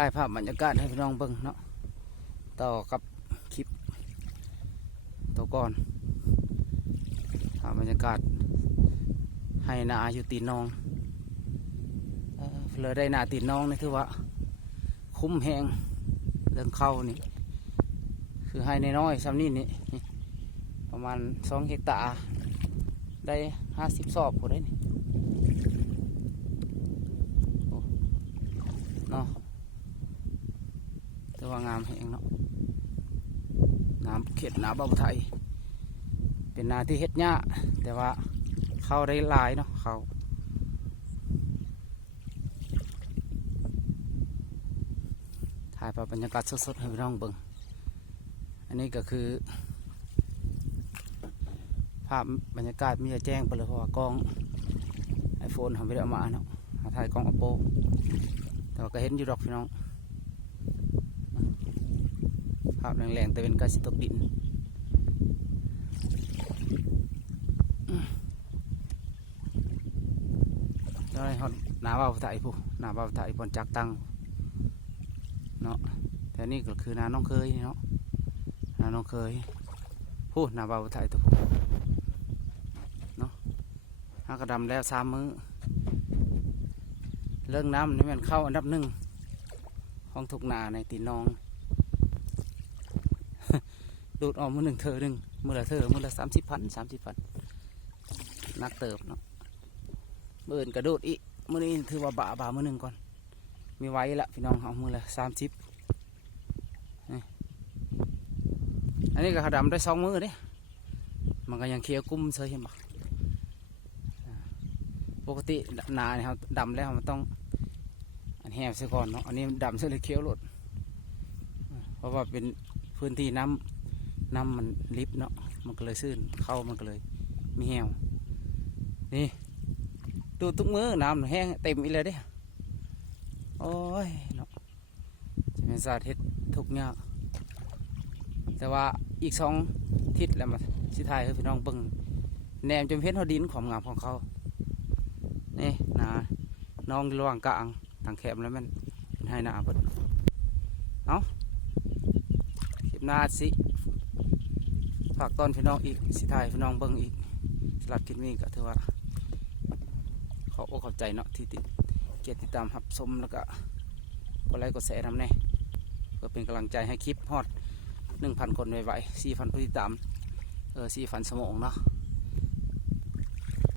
ถ่ายภาพบรรยากาศให้พี่น้องเบิ่งเนาะต่อกับคลิปตัวก่อนภาพบรรยากาศให้นาอยู่ตีนน้องเลยได้นาตีนน้องนี่คือว่าคุ้มแหงเรื่องเข้านี่คือให้น้อยๆซ้ำนี่ประมาณ2 เฮกตาร์ได้50 สอบพอได้นี่เนาะแต่ว่างามแหงเนาะน้ำเข็ดน้ำบ่าวไทยเป็นนาที่เฮ็ดหญ้าแต่ว่าเข้าได้หลายเนาะเข้าถ่ายภาพบรรยากาศสดๆให้พี่น้องเบิ่งอันนี้ก็คือภาพบรรยากาศมีจะแจ้งไปเลยเพราะว่ากล้องไอโฟนทำไม่ได้เอามาเนาะถ่ายกล้อง Oppo แต่ว่าก็เห็นอยู่ดอกพี่น้องภาพแรงๆแต่เป็นกาสิตกดินแล้วไอ้ฮอดหนาบ่าวไทยผู้หนาบ่าวไทยบนจักตังเนาะแต่นี่ก็คือนาน้องเคยเนาะนาน้องเคยผู้หนาบ่าวไทยตัวผู้เนาะหากระดำแล้ว3 มื้อเรื่องน้ำนี่มันเข้าอันดับ1ของทุกนาในตีนน้อง ดูดออกมือ1 เธอหนึ่งมือละเธอมือละ30,000นักเติบเนาะมืออื่นกระโดดอีกมือนี้ถือว่าบ่ามือ1ก่อนมีไว้ละพี่น้องเอามือละ30อันนี้ก็ดำได้2 มื้อเด้มันก็ยังเคี้ยวกุ้มเฉยเห็นปะปกตินาเนี่ยเขาดำแล้วมันต้องอันแหบซะก่อนเนาะอันนี้ดำเฉยเลยเคี้ยวหลุดเพราะว่าเป็นพื้นที่น้ำมันลิบเนาะมันก็เลยซื่นเข้ามันก็เลยมีแหวนี่ดูทุกมื้อน้ำแห้งเต็มอีเลยเด้โอ้ยเนาะจะเป็นสาธิตทุกอย่างแต่ว่าอีก2 ทิศแล้วมาสิถ่ายให้พี่น้องเบิ่งแนมจนเห็นหัวดินของงามของเขานี่นะน้องระหว่างกลางทางแคบแล้วมันให้หน้าเปิดเอาคลิปหน้าสิฝากต้อนพี่น้องอีกสิถ่ายพี่น้องเบิ่งอีกสำหรับคลิปนี้ก็ถือว่าขอขอบใจเนาะที่ติดตามรับชมแล้วก็กดไลค์กดแชร์ทำแน่เพื่อเป็นกำลังใจให้คลิปฮอด1,000 คนไวๆ4,000 ผู้ติดตาม4,000 สมองเนาะ